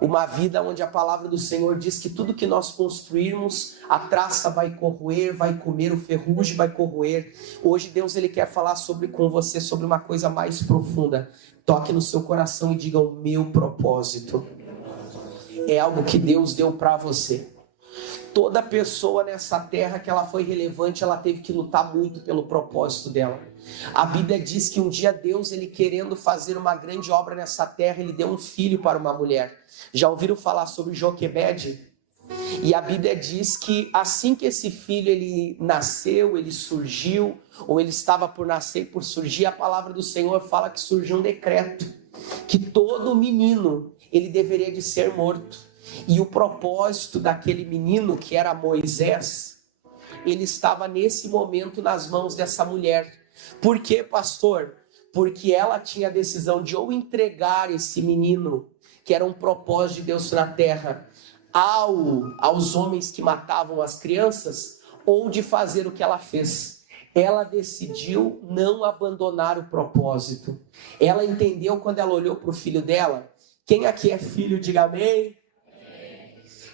Uma vida onde a palavra do Senhor diz que tudo que nós construirmos, a traça vai corroer, vai comer, o ferrugem vai corroer. Hoje Deus ele quer falar com você sobre uma coisa mais profunda. Toque no seu coração e diga: o meu propósito. É algo que Deus deu para você. Toda pessoa nessa terra que ela foi relevante, ela teve que lutar muito pelo propósito dela. A Bíblia diz que um dia Deus, ele querendo fazer uma grande obra nessa terra, ele deu um filho para uma mulher. Já ouviram falar sobre Joquebede? E a Bíblia diz que assim que esse filho ele nasceu, ele surgiu, ou ele estava por nascer e por surgir, a palavra do Senhor fala que surgiu um decreto, que todo menino ele deveria de ser morto. E o propósito daquele menino, que era Moisés, ele estava nesse momento nas mãos dessa mulher. Por quê, pastor? Porque ela tinha a decisão de ou entregar esse menino, que era um propósito de Deus na terra, aos homens que matavam as crianças, ou de fazer o que ela fez. Ela decidiu não abandonar o propósito. Ela entendeu quando ela olhou para o filho dela. Quem aqui é filho, diga amém.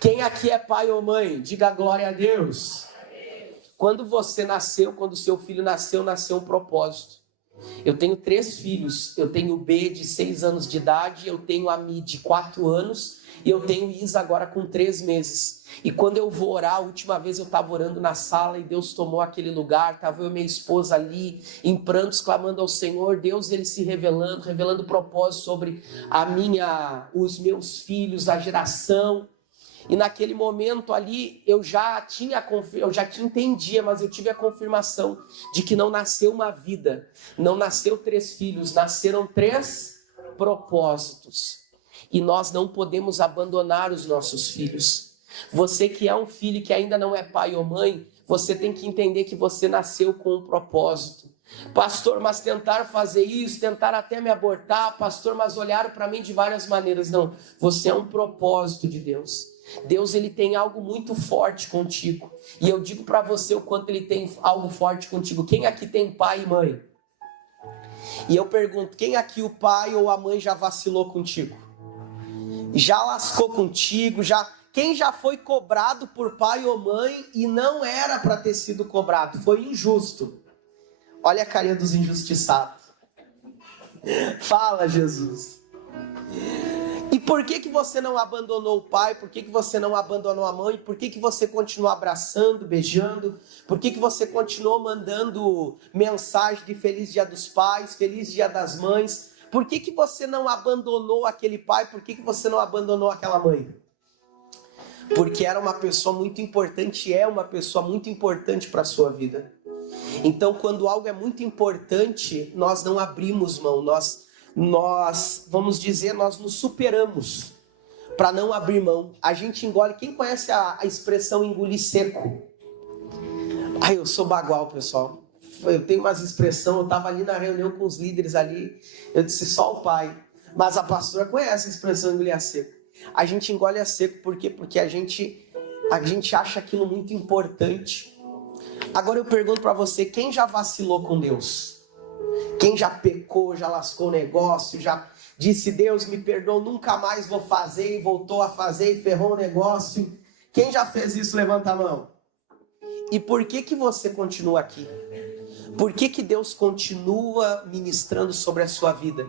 Quem aqui é pai ou mãe, diga glória a Deus. Quando você nasceu, quando seu filho nasceu um propósito. Eu tenho 3 filhos. Eu tenho o B de 6 anos de idade, eu tenho a Mi de 4 anos e eu tenho Isa agora com 3 meses. E quando eu vou orar, a última vez eu estava orando na sala e Deus tomou aquele lugar, estava eu e minha esposa ali, em prantos, clamando ao Senhor. Deus ele se revelando propósito sobre os meus filhos, a geração. E naquele momento ali, eu já entendia, mas eu tive a confirmação de que não nasceu uma vida, não nasceu 3 filhos, nasceram 3 propósitos. E nós não podemos abandonar os nossos filhos. Você que é um filho que ainda não é pai ou mãe, você tem que entender que você nasceu com um propósito. Pastor, mas tentaram fazer isso, tentaram até me abortar, pastor, mas olharam para mim de várias maneiras. Não, você é um propósito de Deus. Deus ele tem algo muito forte contigo. E eu digo para você o quanto ele tem algo forte contigo. Quem aqui tem pai e mãe? E eu pergunto, quem aqui o pai ou a mãe já vacilou contigo? Já lascou contigo? Quem já foi cobrado por pai ou mãe e não era para ter sido cobrado? Foi injusto. Olha a carinha dos injustiçados. Fala, Jesus. E por que você não abandonou o pai? Por que você não abandonou a mãe? Por que você continuou abraçando, beijando? Por que você continuou mandando mensagem de Feliz Dia dos Pais, Feliz Dia das Mães? Por que você não abandonou aquele pai? Por que você não abandonou aquela mãe? Porque era uma pessoa muito importante, é uma pessoa muito importante para a sua vida. Então, quando algo é muito importante, nós não abrimos mão, nós vamos dizer, nós nos superamos para não abrir mão. A gente engole. Quem conhece a expressão engolir seco? Ai, eu sou bagual, pessoal. Eu tenho umas expressões, eu estava ali na reunião com os líderes ali, eu disse só o pai. Mas a pastora conhece a expressão engolir a seco. A gente engole a seco, por quê? Porque a gente acha aquilo muito importante. Agora eu pergunto para você, quem já vacilou com Deus? Quem já pecou, já lascou o negócio, já disse, Deus me perdoa, nunca mais vou fazer, e voltou a fazer e ferrou o negócio? Quem já fez isso, levanta a mão. E por que você continua aqui? Por que Deus continua ministrando sobre a sua vida?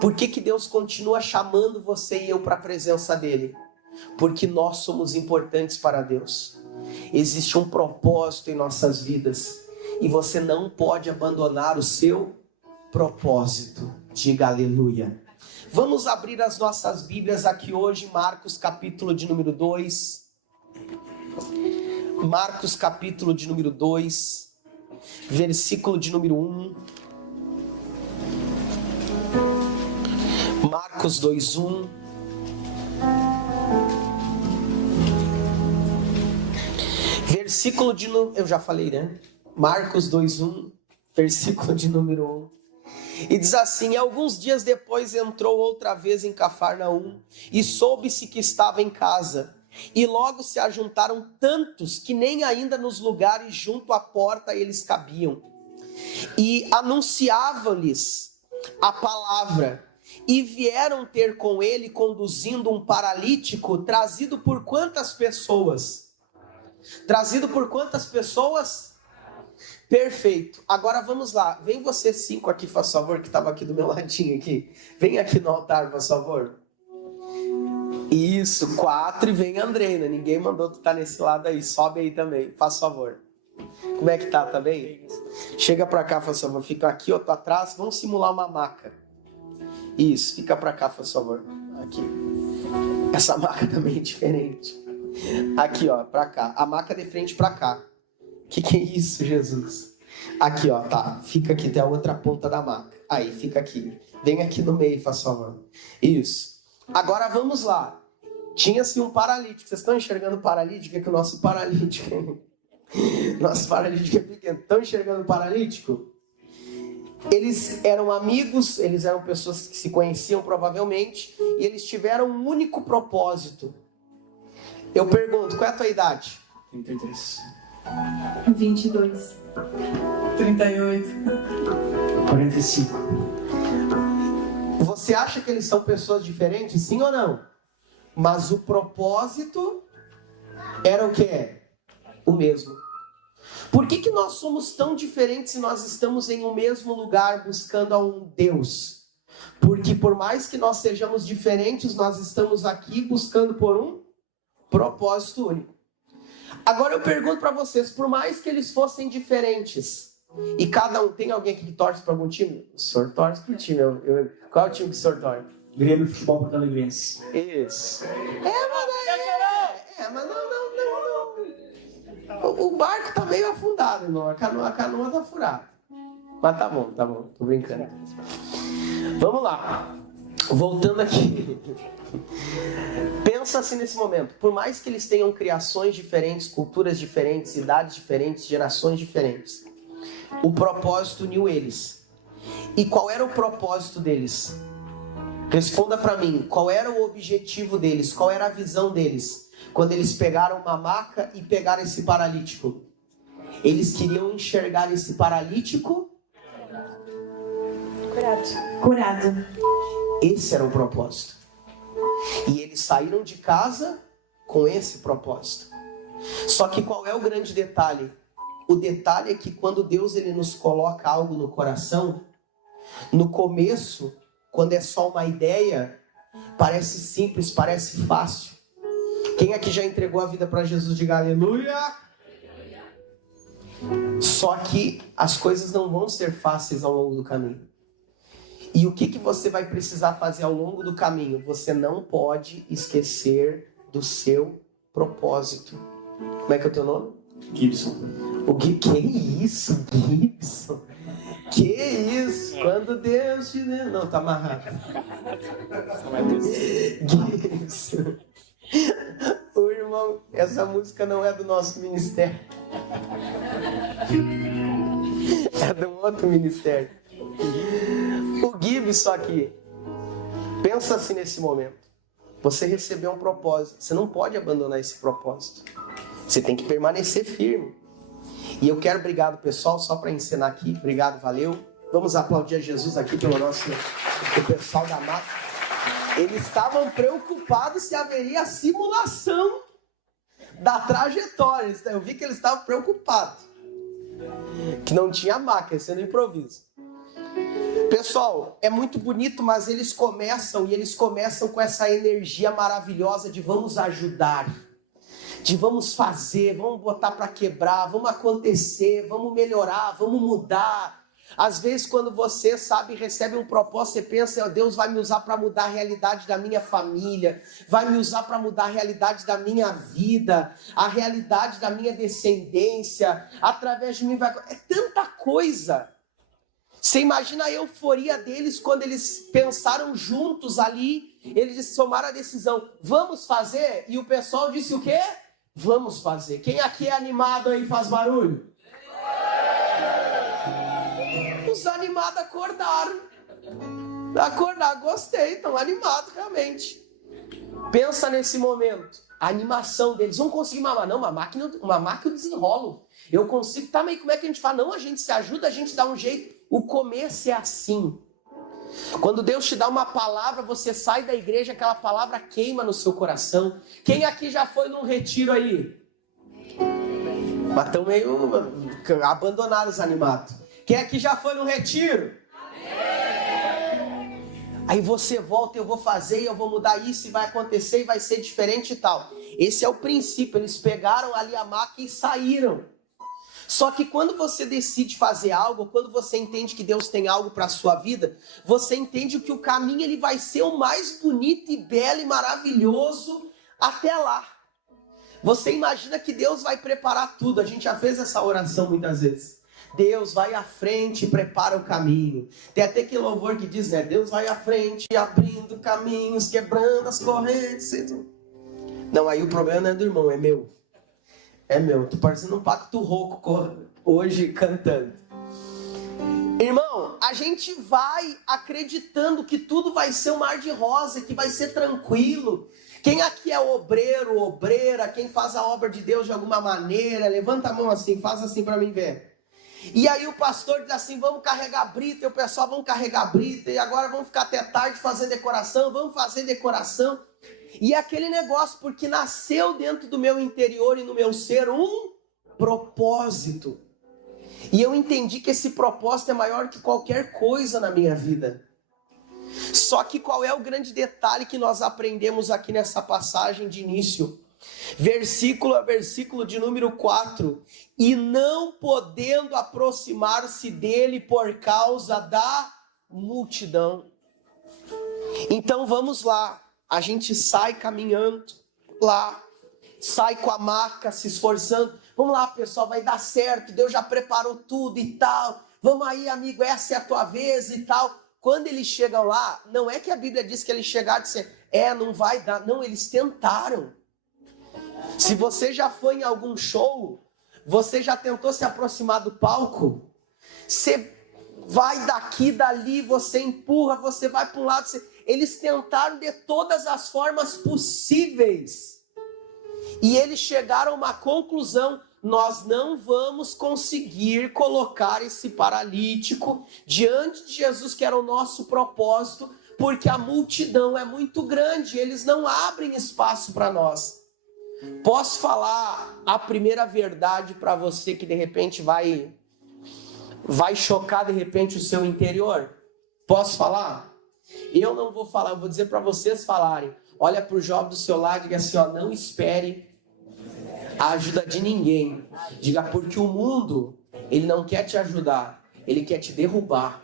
Por que Deus continua chamando você e eu para a presença dele? Porque nós somos importantes para Deus. Existe um propósito em nossas vidas. E você não pode abandonar o seu propósito. Diga aleluia. Vamos abrir as nossas Bíblias aqui hoje, Marcos capítulo de número 2. Marcos capítulo de número 2, versículo de número 1. Marcos 2:1. Versículo de número... Eu já falei, né? Marcos 2:1, versículo de número 1. E diz assim: alguns dias depois entrou outra vez em Cafarnaum, e soube-se que estava em casa. E logo se ajuntaram tantos que nem ainda nos lugares junto à porta eles cabiam. E anunciavam-lhes a palavra. e vieram ter com ele conduzindo um paralítico, trazido por quantas pessoas? Trazido por quantas pessoas? Perfeito. Agora vamos lá. Vem você 5 aqui, faz favor, que estava aqui do meu ladinho aqui. Vem aqui no altar, faz favor. Isso, 4 e vem Andreina. Ninguém mandou tu estar nesse lado aí. Sobe aí também, faz favor. Como é que tá bem? Chega pra cá, faz favor. Fica aqui, ó, tô atrás. Vamos simular uma maca. Isso, fica pra cá, faz favor. Aqui. Essa maca também é diferente. Aqui, ó, pra cá. A maca de frente pra cá. Que é isso, Jesus? Aqui, ó, tá. Fica aqui, tem a outra ponta da maca. Aí, fica aqui. Vem aqui no meio, faz favor. Isso. Agora vamos lá. Tinha-se um paralítico. Vocês estão enxergando o paralítico? É que o nosso paralítico... Nosso paralítico é pequeno. Estão enxergando o paralítico? Eles eram amigos, eles eram pessoas que se conheciam provavelmente, e eles tiveram um único propósito. Eu pergunto, qual é a tua idade? 33. 22. 38. 45. Você acha que eles são pessoas diferentes, sim ou não? Mas o propósito era o quê? O mesmo. Por que nós somos tão diferentes se nós estamos em um mesmo lugar buscando a um Deus? Porque por mais que nós sejamos diferentes, nós estamos aqui buscando por um propósito único. Agora eu pergunto para vocês, por mais que eles fossem diferentes, e cada um, tem alguém aqui que torce para algum time? O senhor torce para o time. Qual é o time que o senhor torce? Grêmio Futebol Porto Alegrense. Isso. Mas não. O barco tá meio afundado, irmão. A canoa tá furada. Mas tá bom. Tô brincando. Vamos lá. Voltando aqui. Pensa assim nesse momento. Por mais que eles tenham criações diferentes, culturas diferentes, idades diferentes, gerações diferentes, o propósito uniu eles. E qual era o propósito deles? Responda para mim. Qual era o objetivo deles? Qual era a visão deles? Quando eles pegaram uma maca e pegaram esse paralítico. Eles queriam enxergar esse paralítico curado. Esse era o propósito. E eles saíram de casa com esse propósito. Só que qual é o grande detalhe? O detalhe é que quando Deus ele nos coloca algo no coração, no começo, quando é só uma ideia, parece simples, parece fácil. Quem aqui já entregou a vida para Jesus, diga aleluia. Só que as coisas não vão ser fáceis ao longo do caminho. E o que você vai precisar fazer ao longo do caminho? Você não pode esquecer do seu propósito. Como é que é o teu nome? Gibson. Que isso, Gibson? Que isso? Quando Deus te deu... Não, tá amarrado. Gibson. O irmão, essa música não é do nosso ministério. É de um outro ministério. O Gibson aqui. Pensa assim nesse momento. Você recebeu um propósito. Você não pode abandonar esse propósito. Você tem que permanecer firme. E eu quero, obrigado pessoal, só para ensinar aqui. Obrigado, valeu. Vamos aplaudir a Jesus aqui pelo o pessoal da mata. Eles estavam preocupados se haveria simulação da trajetória. Eu vi que eles estavam preocupados. Que não tinha maca, sendo improviso. Pessoal, é muito bonito, mas eles começam com essa energia maravilhosa de vamos ajudar, de vamos fazer, vamos botar para quebrar, vamos acontecer, vamos melhorar, vamos mudar. Às vezes quando você, recebe um propósito, você pensa, Deus vai me usar para mudar a realidade da minha família, vai me usar para mudar a realidade da minha vida, a realidade da minha descendência, através de mim vai... É tanta coisa. Você imagina a euforia deles quando eles pensaram juntos ali, eles tomaram a decisão, vamos fazer? E o pessoal disse o quê? Vamos fazer. Quem aqui é animado aí faz barulho? Os animados acordaram, gostei, estão animados realmente. Pensa nesse momento, a animação deles, vão conseguir mamar? Não, uma máquina eu desenrolo, eu consigo, tá, mas como é que a gente fala? Não, a gente se ajuda, a gente dá um jeito. O começo é assim. Quando Deus te dá uma palavra, você sai da igreja, aquela palavra queima no seu coração. Quem aqui já foi num retiro aí? Mas estão meio abandonados, animados. Quem aqui já foi num retiro? Aí você volta, eu vou fazer, eu vou mudar isso, e vai acontecer, e vai ser diferente e tal. Esse é o princípio, eles pegaram ali a maca e saíram. Só que quando você decide fazer algo, quando você entende que Deus tem algo para a sua vida, você entende que o caminho ele vai ser o mais bonito e belo e maravilhoso até lá. Você imagina que Deus vai preparar tudo, a gente já fez essa oração muitas vezes. Deus vai à frente e prepara o caminho. Tem até aquele louvor que diz, né? Deus vai à frente, abrindo caminhos, quebrando as correntes. Não, aí o problema não é do irmão, é meu. É meu. Tô parecendo um pacto rouco hoje cantando. Irmão, a gente vai acreditando que tudo vai ser um mar de rosa, que vai ser tranquilo. Quem aqui é obreiro, obreira, quem faz a obra de Deus de alguma maneira, levanta a mão assim, faz assim para mim ver. E aí o pastor diz assim, vamos carregar brita, e o pessoal vamos carregar brita, e agora vamos ficar até tarde fazendo decoração, vamos fazer decoração. E é aquele negócio, porque nasceu dentro do meu interior e no meu ser um propósito. E eu entendi que esse propósito é maior que qualquer coisa na minha vida. Só que qual é o grande detalhe que nós aprendemos aqui nessa passagem de início? Versículo a versículo de número 4. E não podendo aproximar-se dele por causa da multidão. Então vamos lá. A gente sai caminhando lá, sai com a maca, se esforçando. Vamos lá, pessoal, vai dar certo. Deus já preparou tudo e tal. Vamos aí, amigo, essa é a tua vez e tal. Quando eles chegam lá, não é que a Bíblia diz que eles chegaram e disseram, não vai dar. Não, eles tentaram. Se você já foi em algum show, você já tentou se aproximar do palco, você vai daqui, dali, você empurra, você vai para um lado. Eles tentaram de todas as formas possíveis. E eles chegaram a uma conclusão. Nós não vamos conseguir colocar esse paralítico diante de Jesus, que era o nosso propósito, porque a multidão é muito grande. Eles não abrem espaço para nós. Posso falar a primeira verdade para você que de repente vai chocar de repente o seu interior? Posso falar? Eu não vou falar, eu vou dizer para vocês falarem. Olha para o jovem do seu lado e diga assim, não espere a ajuda de ninguém. Diga, porque o mundo, ele não quer te ajudar, ele quer te derrubar.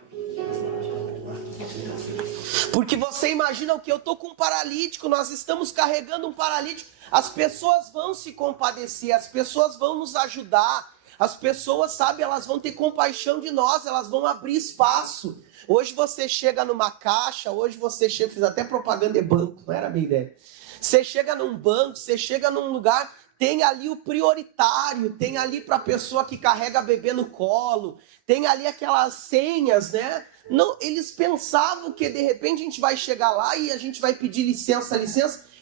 Porque você imagina o que? Eu estou com um paralítico, nós estamos carregando um paralítico. As pessoas vão se compadecer, as pessoas vão nos ajudar. As pessoas, sabe, elas vão ter compaixão de nós, elas vão abrir espaço. Hoje você chega numa caixa, hoje você chega, fiz até propaganda de banco, não era a minha ideia. Você chega num banco, você chega num lugar, tem ali o prioritário, tem ali para a pessoa que carrega bebê no colo, tem ali aquelas senhas, né? Não, eles pensavam que de repente a gente vai chegar lá e a gente vai pedir licença,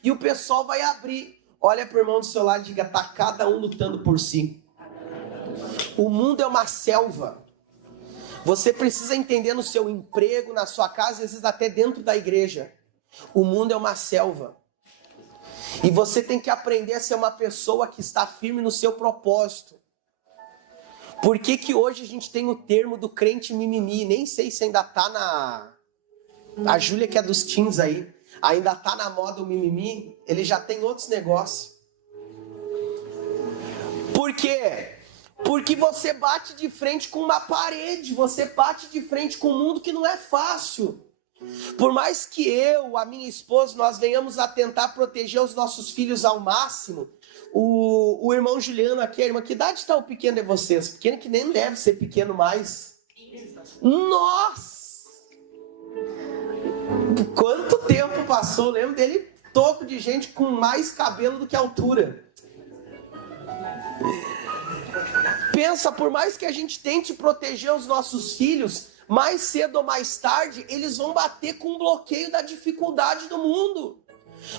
e o pessoal vai abrir. Olha para o irmão do seu lado e diga, tá cada um lutando por si. O mundo é uma selva. Você precisa entender no seu emprego, na sua casa, às vezes até dentro da igreja. O mundo é uma selva. E você tem que aprender a ser uma pessoa que está firme no seu propósito. Por que hoje a gente tem o termo do crente mimimi? Nem sei se ainda está na... A Júlia, que é dos teens aí, ainda está na moda o mimimi. Ele já tem outros negócios. Por quê? Porque você bate de frente com uma parede, você bate de frente com um mundo que não é fácil. Por mais que eu, a minha esposa, nós venhamos a tentar proteger os nossos filhos ao máximo, o irmão Juliano aqui, a irmã, que idade está o pequeno de vocês? Pequeno que nem deve ser pequeno mais. Nossa! Quanto tempo passou? Eu lembro dele toco de gente com mais cabelo do que altura. Pensa, por mais que a gente tente proteger os nossos filhos, mais cedo ou mais tarde, eles vão bater com o bloqueio da dificuldade do mundo.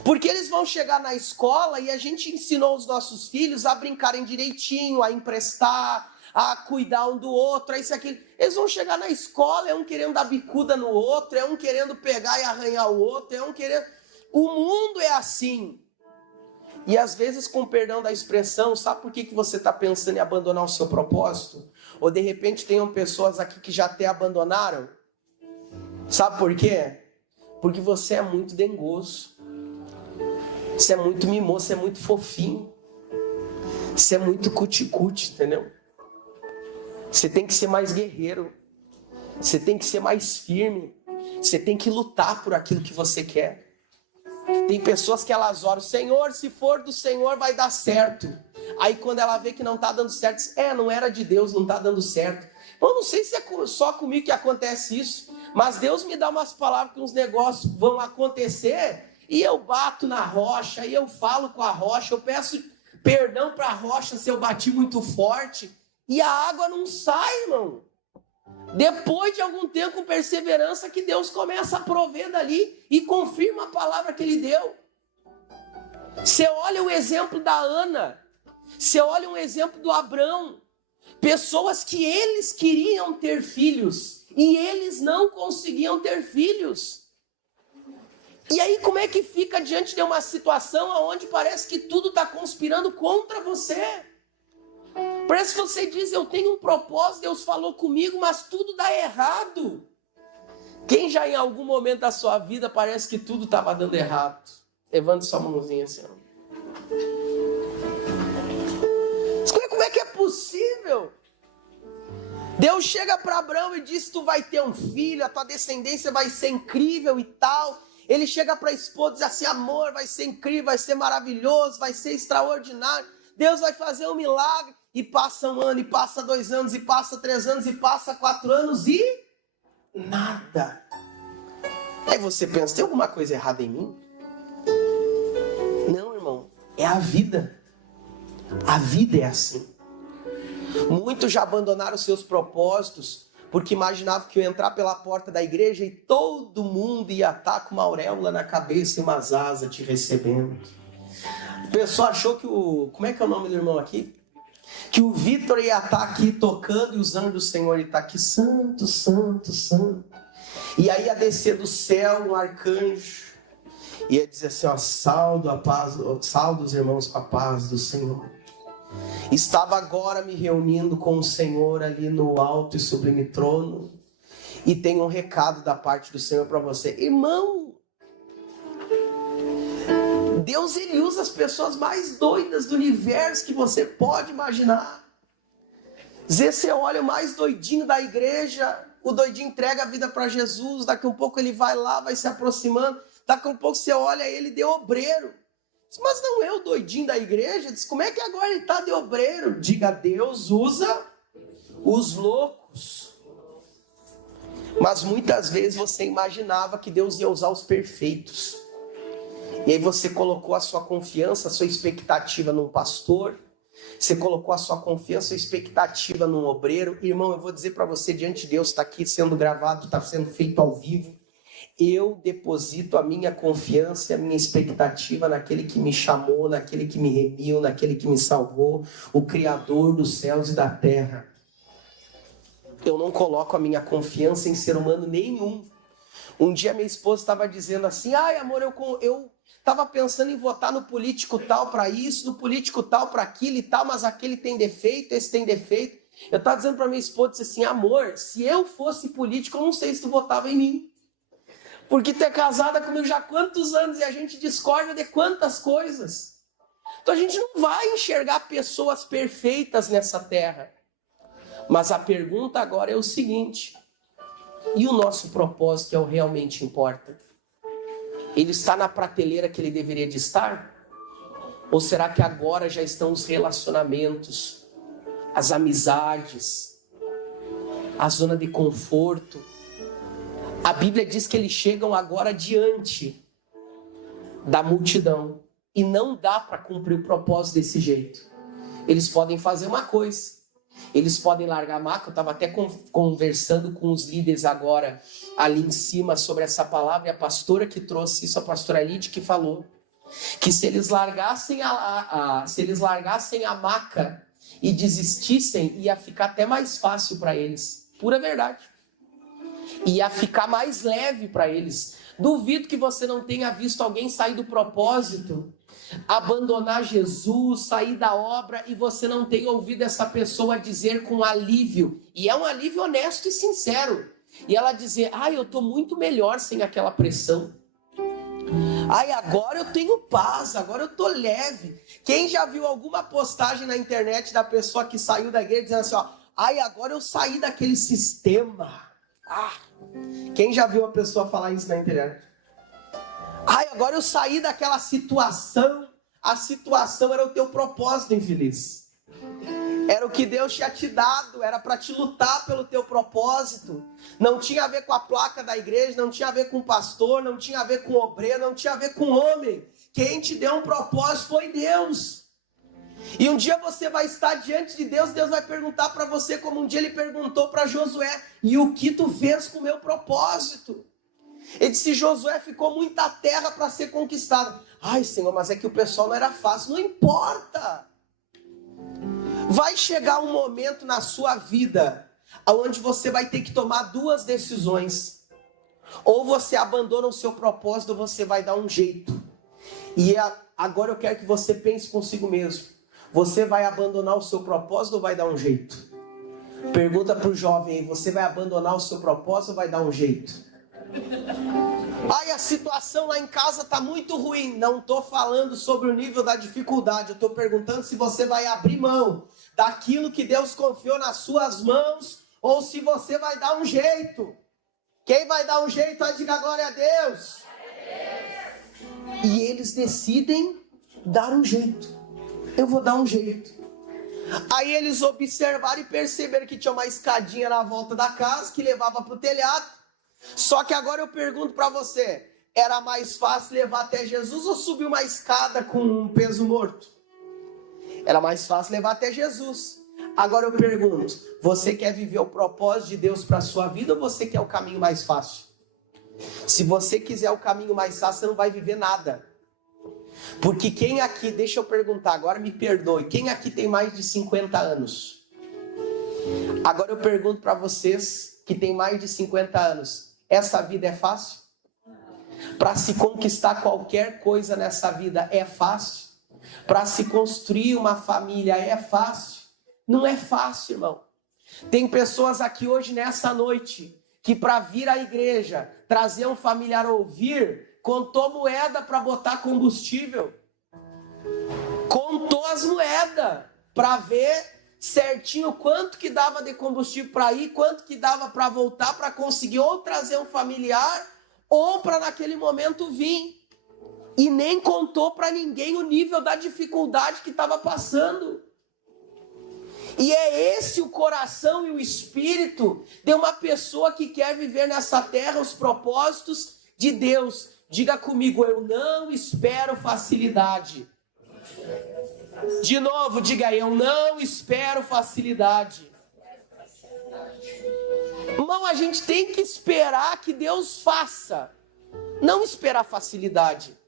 Porque eles vão chegar na escola e a gente ensinou os nossos filhos a brincarem direitinho, a emprestar, a cuidar um do outro, a isso e aquilo. Eles vão chegar na escola, é um querendo dar bicuda no outro, é um querendo pegar e arranhar o outro, é um querendo... O mundo é assim. E às vezes, com perdão da expressão, sabe por que você está pensando em abandonar o seu propósito? Ou de repente tenham pessoas aqui que já até abandonaram? Sabe por quê? Porque você é muito dengoso. Você é muito mimoso, você é muito fofinho. Você é muito cuti-cuti, entendeu? Você tem que ser mais guerreiro. Você tem que ser mais firme. Você tem que lutar por aquilo que você quer. Tem pessoas que elas oram, Senhor, se for do Senhor vai dar certo. Aí quando ela vê que não está dando certo, diz, não era de Deus, não está dando certo. Eu não sei se é só comigo que acontece isso, mas Deus me dá umas palavras que uns negócios vão acontecer e eu bato na rocha, e eu falo com a rocha, eu peço perdão para a rocha se eu bati muito forte e a água não sai, irmão. Depois de algum tempo, com perseverança, que Deus começa a prover dali e confirma a palavra que Ele deu. Você olha o exemplo da Ana, você olha o exemplo do Abrão, pessoas que eles queriam ter filhos e eles não conseguiam ter filhos. E aí como é que fica diante de uma situação onde parece que tudo está conspirando contra você? Parece que você diz, eu tenho um propósito, Deus falou comigo, mas tudo dá errado. Quem já em algum momento da sua vida parece que tudo estava dando errado? Levante sua mãozinha assim. Como é que é possível? Deus chega para Abraão e diz, tu vai ter um filho, a tua descendência vai ser incrível e tal. Ele chega para a esposa e diz assim, amor, vai ser incrível, vai ser maravilhoso, vai ser extraordinário. Deus vai fazer um milagre. E passa 1 ano, e passa 2 anos, e passa 3 anos, e passa 4 anos, e nada. Aí você pensa, tem alguma coisa errada em mim? Não, irmão, é a vida. A vida é assim. Muitos já abandonaram seus propósitos, porque imaginavam que iam entrar pela porta da igreja e todo mundo ia estar com uma auréola na cabeça e umas asas te recebendo. O pessoal achou que como é que é o nome do irmão aqui? Que o Vitor ia estar aqui tocando e usando o Senhor, ele está aqui, santo, santo, santo. E aí ia descer do céu um arcanjo, ia dizer assim, ó, saldo os irmãos com a paz do Senhor. Estava agora me reunindo com o Senhor ali no alto e sublime trono, e tem um recado da parte do Senhor para você. Irmão, Deus, ele usa as pessoas mais doidas do universo que você pode imaginar. Às vezes você olha o mais doidinho da igreja, o doidinho entrega a vida para Jesus, daqui a um pouco ele vai lá, vai se aproximando, daqui a um pouco você olha ele de obreiro. Mas não é o doidinho da igreja? Diz, como é que agora ele está de obreiro? Diga, Deus usa os loucos. Mas muitas vezes você imaginava que Deus ia usar os perfeitos. E aí você colocou a sua confiança, a sua expectativa num pastor, você colocou a sua confiança, a sua expectativa num obreiro. Irmão, eu vou dizer para você, diante de Deus, está aqui sendo gravado, está sendo feito ao vivo. Eu deposito a minha confiança e a minha expectativa naquele que me chamou, naquele que me remiu, naquele que me salvou, o Criador dos céus e da terra. Eu não coloco a minha confiança em ser humano nenhum. Um dia minha esposa estava dizendo assim, ai amor, eu estava pensando em votar no político tal para isso, no político tal para aquilo e tal, mas aquele tem defeito, esse tem defeito. Eu estava dizendo para minha esposa assim, amor, se eu fosse político, eu não sei se tu votava em mim. Porque tu é casada comigo já há quantos anos e a gente discorda de quantas coisas. Então a gente não vai enxergar pessoas perfeitas nessa terra. Mas a pergunta agora é o seguinte, e o nosso propósito que é o realmente importa? Ele está na prateleira que ele deveria de estar? Ou será que agora já estão os relacionamentos, as amizades, a zona de conforto? A Bíblia diz que eles chegam agora diante da multidão. E não dá para cumprir o propósito desse jeito. Eles podem fazer uma coisa. Eles podem largar a maca. Eu estava até conversando com os líderes agora ali em cima sobre essa palavra. E a pastora que trouxe isso, a pastora Lídia, que falou que se eles largassem a maca e desistissem, ia ficar até mais fácil para eles. Pura verdade. Ia ficar mais leve para eles. Duvido que você não tenha visto alguém sair do propósito, abandonar Jesus, sair da obra, e você não tenha ouvido essa pessoa dizer com alívio, e é um alívio honesto e sincero, e ela dizer: eu estou muito melhor sem aquela pressão. Agora eu tenho paz, agora eu estou leve. Quem já viu alguma postagem na internet da pessoa que saiu da igreja dizendo assim, agora eu saí daquele sistema. Quem já viu a pessoa falar isso na internet? Agora eu saí daquela situação. A situação era o teu propósito, infeliz. Era o que Deus tinha te dado, era para te lutar pelo teu propósito. Não tinha a ver com a placa da igreja, não tinha a ver com o pastor, não tinha a ver com o obreiro, não tinha a ver com o homem. Quem te deu um propósito foi Deus. E um dia você vai estar diante de Deus, Deus vai perguntar para você, como um dia ele perguntou para Josué: e o que tu fez com o meu propósito? Ele disse: Josué, ficou muita terra para ser conquistada. Senhor, mas é que o pessoal não era fácil. Não importa. Vai chegar um momento na sua vida onde você vai ter que tomar duas decisões. Ou você abandona o seu propósito, ou você vai dar um jeito. E agora eu quero que você pense consigo mesmo. Você vai abandonar o seu propósito ou vai dar um jeito? Pergunta para o jovem aí: você vai abandonar o seu propósito ou vai dar um jeito? A situação lá em casa está muito ruim. Não estou falando sobre o nível da dificuldade. Eu estou perguntando se você vai abrir mão daquilo que Deus confiou nas suas mãos, ou se você vai dar um jeito. Quem vai dar um jeito, diga glória a Deus. E eles decidem dar um jeito. Eu vou dar um jeito. Aí eles observaram e perceberam que tinha uma escadinha na volta da casa que levava para o telhado. Só que agora eu pergunto para você: era mais fácil levar até Jesus ou subir uma escada com um peso morto? Era mais fácil levar até Jesus. Agora eu pergunto: você quer viver o propósito de Deus para a sua vida ou você quer o caminho mais fácil? Se você quiser o caminho mais fácil, você não vai viver nada. Porque quem aqui, deixa eu perguntar, agora me perdoe, quem aqui tem mais de 50 anos? Agora eu pergunto para vocês que tem mais de 50 anos, essa vida é fácil? Para se conquistar qualquer coisa nessa vida é fácil? Para se construir uma família é fácil? Não é fácil, irmão. Tem pessoas aqui hoje, nessa noite, que para vir à igreja, trazer um familiar ouvir, contou moeda para botar combustível. Contou as moedas para ver certinho quanto que dava de combustível para ir, quanto que dava para voltar, para conseguir ou trazer um familiar, ou para naquele momento vir. E nem contou para ninguém o nível da dificuldade que estava passando. E é esse o coração e o espírito de uma pessoa que quer viver nessa terra os propósitos de Deus. Diga comigo: eu não espero facilidade. De novo, diga: eu não espero facilidade. Irmão, a gente tem que esperar que Deus faça, não esperar facilidade.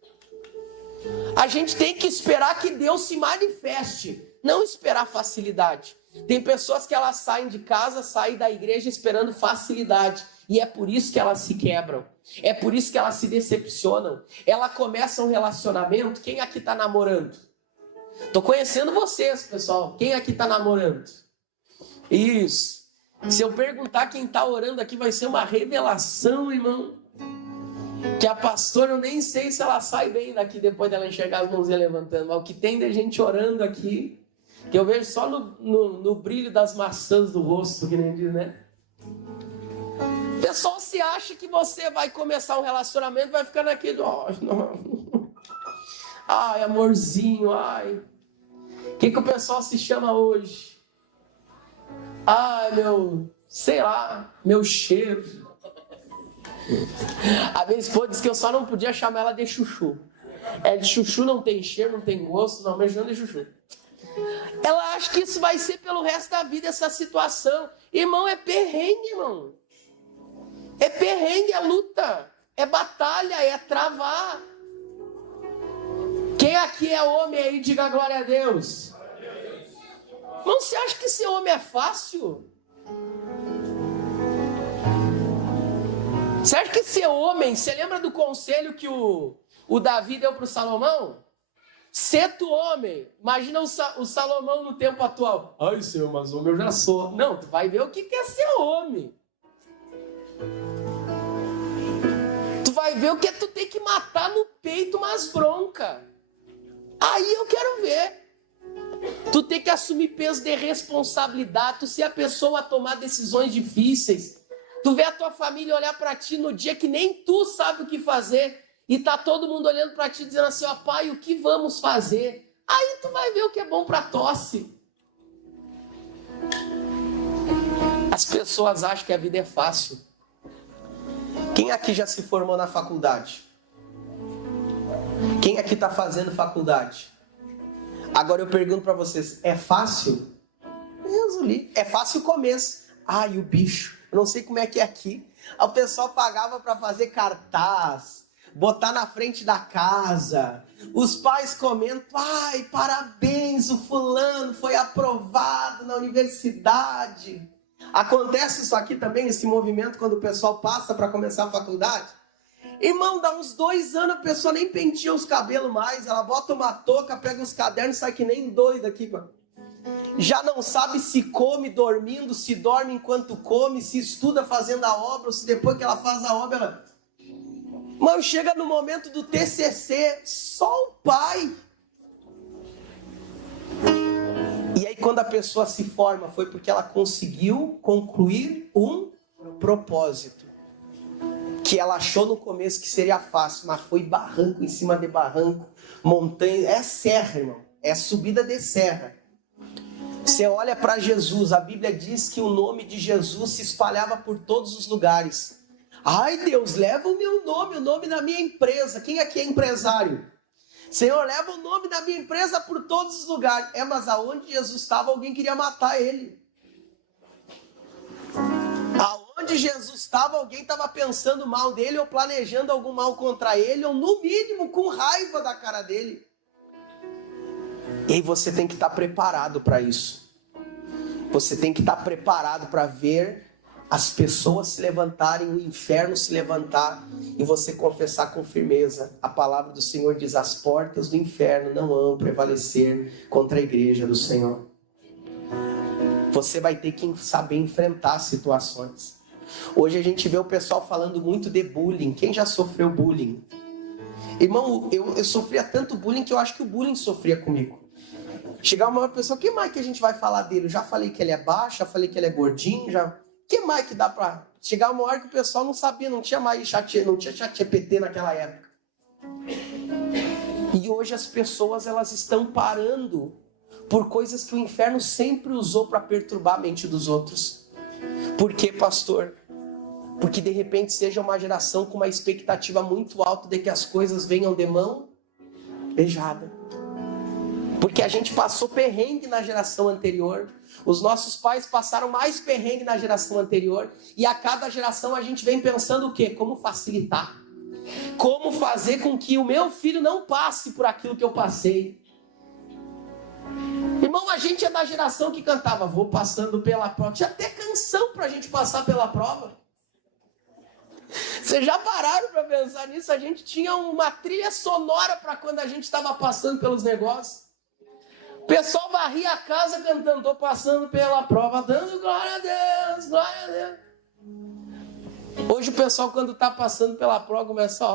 A gente tem que esperar que Deus se manifeste, não esperar facilidade. Tem pessoas que elas saem de casa, saem da igreja esperando facilidade. E é por isso que elas se quebram. É por isso que elas se decepcionam. Ela começa um relacionamento. Quem aqui está namorando? Estou conhecendo vocês, pessoal. Quem aqui está namorando? Isso. Se eu perguntar quem está orando aqui, vai ser uma revelação, irmão. Que a pastora, eu nem sei se ela sai bem daqui depois dela enxergar as mãozinhas levantando. Mas o que tem de gente orando aqui, que eu vejo só no brilho das maçãs do rosto, que nem diz, né? O pessoal se acha que você vai começar um relacionamento, vai ficar naquele... Ai, amorzinho, ai. O que o pessoal se chama hoje? Ai, sei lá, meu cheiro. A minha esposa disse que eu só não podia chamar ela de chuchu. De chuchu não tem cheiro, não tem gosto, não, mas não de chuchu. Ela acha que isso vai ser pelo resto da vida, essa situação. Irmão, é perrengue, irmão. É perrengue, é luta, é batalha, é travar. Quem aqui é homem aí, diga glória a Deus. Irmão, você acha que ser homem é fácil? Você acha que ser homem, você lembra do conselho que o Davi deu para o Salomão? Ser tu homem. Imagina o Salomão no tempo atual. Ai, Senhor, mas homem eu já sou. Não, tu vai ver o que é ser homem. Tu vai ver o que é tu ter que matar no peito umas broncas. Aí eu quero ver. Tu tem que assumir peso de responsabilidade, tu ser a pessoa a tomar decisões difíceis. Tu vê a tua família olhar pra ti no dia que nem tu sabe o que fazer e tá todo mundo olhando pra ti dizendo assim, ó, pai, o que vamos fazer? Aí tu vai ver o que é bom pra tosse. As pessoas acham que a vida é fácil. Quem aqui já se formou na faculdade? Quem aqui tá fazendo faculdade? Agora eu pergunto pra vocês, é fácil? É fácil o começo. Ai, o bicho, eu não sei como é que é aqui. O pessoal pagava pra fazer cartaz, botar na frente da casa. Os pais comendo, ai, parabéns, o fulano foi aprovado na universidade. Acontece isso aqui também, esse movimento, quando o pessoal passa pra começar a faculdade? Irmão, dá uns 2 anos, a pessoa nem penteia os cabelos mais, ela bota uma touca, pega os cadernos e sai que nem doida aqui, mano. Já não sabe se come dormindo, se dorme enquanto come, se estuda fazendo a obra, ou se depois que ela faz a obra, ela... Mano, chega no momento do TCC, só o pai. E aí quando a pessoa se forma, foi porque ela conseguiu concluir um propósito. Que ela achou no começo que seria fácil, mas foi barranco em cima de barranco, montanha, é serra, irmão, é subida de serra. Você olha para Jesus, a Bíblia diz que o nome de Jesus se espalhava por todos os lugares. Ai Deus, leva o meu nome, o nome da minha empresa. Quem aqui é empresário? Senhor, leva o nome da minha empresa por todos os lugares. Mas aonde Jesus estava, alguém queria matar ele. Aonde Jesus estava, alguém estava pensando mal dele, ou planejando algum mal contra ele, ou no mínimo com raiva da cara dele. E aí você tem que estar preparado para isso. Você tem que estar preparado para ver as pessoas se levantarem, o inferno se levantar, e você confessar com firmeza. A palavra do Senhor diz, as portas do inferno não vão prevalecer contra a igreja do Senhor. Você vai ter que saber enfrentar situações. Hoje a gente vê o pessoal falando muito de bullying. Quem já sofreu bullying? Irmão, eu sofria tanto bullying que eu acho que o bullying sofria comigo. Chegava uma pessoa, que mais que a gente vai falar dele? Eu já falei que ele é baixo, já falei que ele é gordinho, já... que mais que dá pra... Chegava uma hora que o pessoal não sabia, não tinha mais não tinha ChatGPT naquela época. E hoje as pessoas, elas estão parando por coisas que o inferno sempre usou para perturbar a mente dos outros. Por quê, pastor? Porque de repente seja uma geração com uma expectativa muito alta de que as coisas venham de mão beijada. Porque a gente passou perrengue na geração anterior. Os nossos pais passaram mais perrengue na geração anterior. E a cada geração a gente vem pensando o quê? Como facilitar. Como fazer com que o meu filho não passe por aquilo que eu passei. Irmão, a gente é da geração que cantava, vou passando pela prova. Tinha até canção pra gente passar pela prova. Vocês já pararam pra pensar nisso? A gente tinha uma trilha sonora pra quando a gente estava passando pelos negócios. O pessoal varria a casa cantando, tô passando pela prova, dando glória a Deus, glória a Deus. Hoje o pessoal, quando tá passando pela prova, começa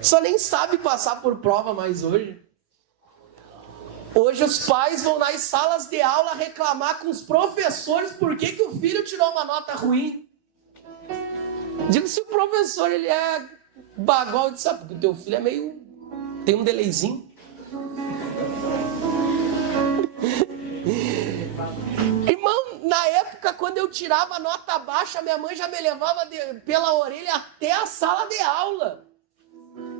só nem sabe passar por prova mais hoje. Hoje os pais vão nas salas de aula reclamar com os professores por que o filho tirou uma nota ruim. Digo, se o professor ele é bagual, sabe, porque o teu filho é meio... tem um delayzinho. Irmão, na época, quando eu tirava nota baixa, minha mãe já me levava pela orelha até a sala de aula.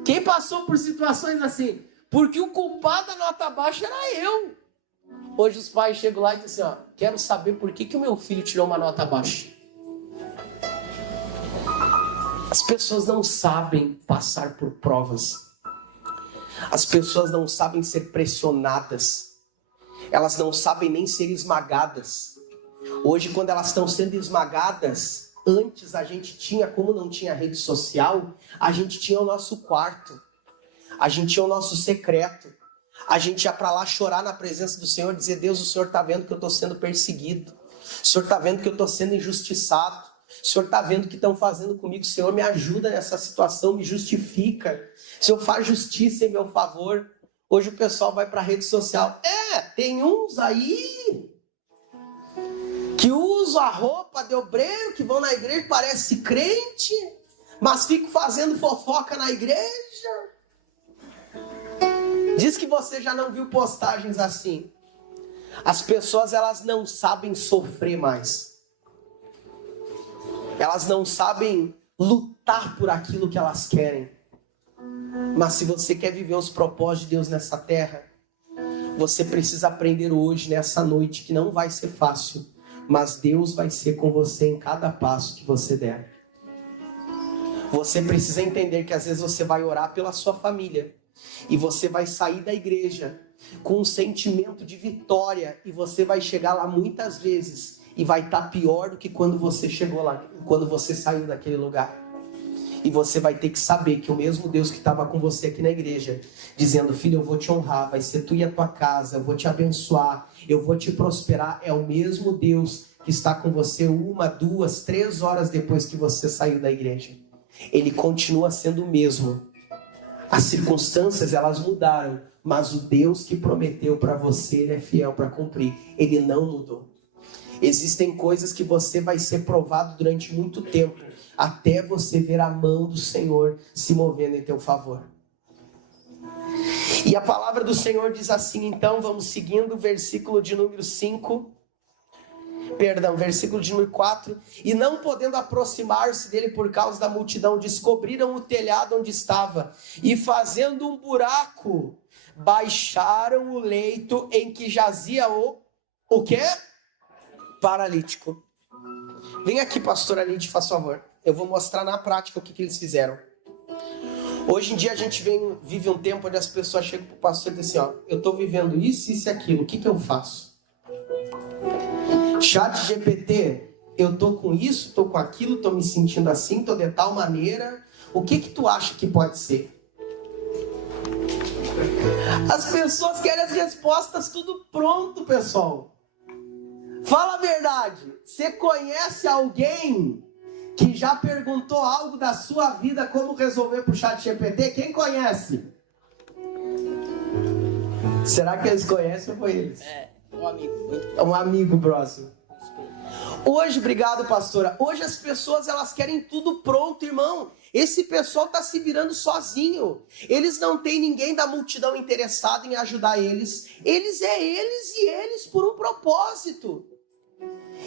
Quem passou por situações assim? Porque o culpado da nota baixa era eu. Hoje os pais chegam lá e dizem assim, ó, quero saber por que o meu filho tirou uma nota baixa. As pessoas não sabem passar por provas. As pessoas não sabem ser pressionadas. Elas não sabem nem ser esmagadas. Hoje, quando elas estão sendo esmagadas, antes a gente tinha, como não tinha rede social, a gente tinha o nosso quarto. A gente tinha o nosso secreto. A gente ia para lá chorar na presença do Senhor, dizer: Deus, o Senhor está vendo que eu estou sendo perseguido. O Senhor está vendo que eu estou sendo injustiçado. O Senhor está vendo o que estão fazendo comigo. Senhor, me ajuda nessa situação, me justifica. Senhor, faz justiça em meu favor. Hoje o pessoal vai para a rede social. Tem uns aí que usam a roupa de obreiro, que vão na igreja, parece crente, mas ficam fazendo fofoca na igreja. Diz que você já não viu postagens assim. As pessoas, elas não sabem sofrer mais. Elas não sabem lutar por aquilo que elas querem. Mas se você quer viver os propósitos de Deus nessa terra, você precisa aprender hoje, nessa noite, que não vai ser fácil, mas Deus vai ser com você em cada passo que você der. Você precisa entender que às vezes você vai orar pela sua família e você vai sair da igreja com um sentimento de vitória, e você vai chegar lá muitas vezes e vai estar pior do que quando você chegou lá, quando você saiu daquele lugar. E você vai ter que saber que o mesmo Deus que estava com você aqui na igreja, dizendo: filho, eu vou te honrar, vai ser tu e a tua casa, eu vou te abençoar, eu vou te prosperar, é o mesmo Deus que está com você 1, 2, 3 horas depois que você saiu da igreja. Ele continua sendo o mesmo. As circunstâncias, elas mudaram, mas o Deus que prometeu para você, Ele é fiel para cumprir. Ele não mudou. Existem coisas que você vai ser provado durante muito tempo, até você ver a mão do Senhor se movendo em teu favor. E a palavra do Senhor diz assim, então, vamos seguindo, versículo de número 4. E não podendo aproximar-se dele por causa da multidão, descobriram o telhado onde estava, e fazendo um buraco, baixaram o leito em que jazia o quê? Paralítico. Vem aqui, pastora Lide, faz favor. Eu vou mostrar na prática o que eles fizeram. Hoje em dia a gente vive um tempo onde as pessoas chegam para o pastor e dizem assim, eu estou vivendo isso, isso e aquilo, o que eu faço? ChatGPT, eu estou com isso, estou com aquilo, estou me sentindo assim, estou de tal maneira, o que tu acha que pode ser? As pessoas querem as respostas tudo pronto, pessoal. Fala a verdade, você conhece alguém que já perguntou algo da sua vida, como resolver pro ChatGPT? Quem conhece? Será que eles conhecem ou foi eles? Um amigo. Um amigo próximo. Hoje, obrigado, pastora. Hoje as pessoas, elas querem tudo pronto, irmão. Esse pessoal está se virando sozinho. Eles não têm ninguém da multidão interessado em ajudar eles. Eles e eles por um propósito.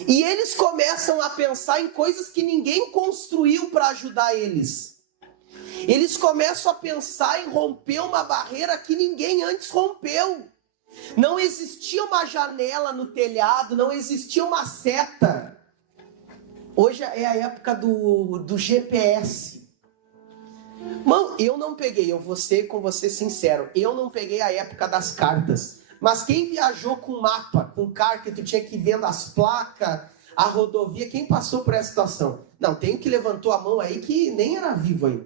E eles começam a pensar em coisas que ninguém construiu para ajudar eles. Eles começam a pensar em romper uma barreira que ninguém antes rompeu. Não existia uma janela no telhado, não existia uma seta. Hoje é a época do GPS. Mano, eu não peguei, eu vou ser com você sincero, eu não peguei a época das cartas. Mas quem viajou com mapa, com carta, tu tinha que ir vendo as placas, a rodovia, quem passou por essa situação? Não, tem que levantou a mão aí que nem era vivo ainda.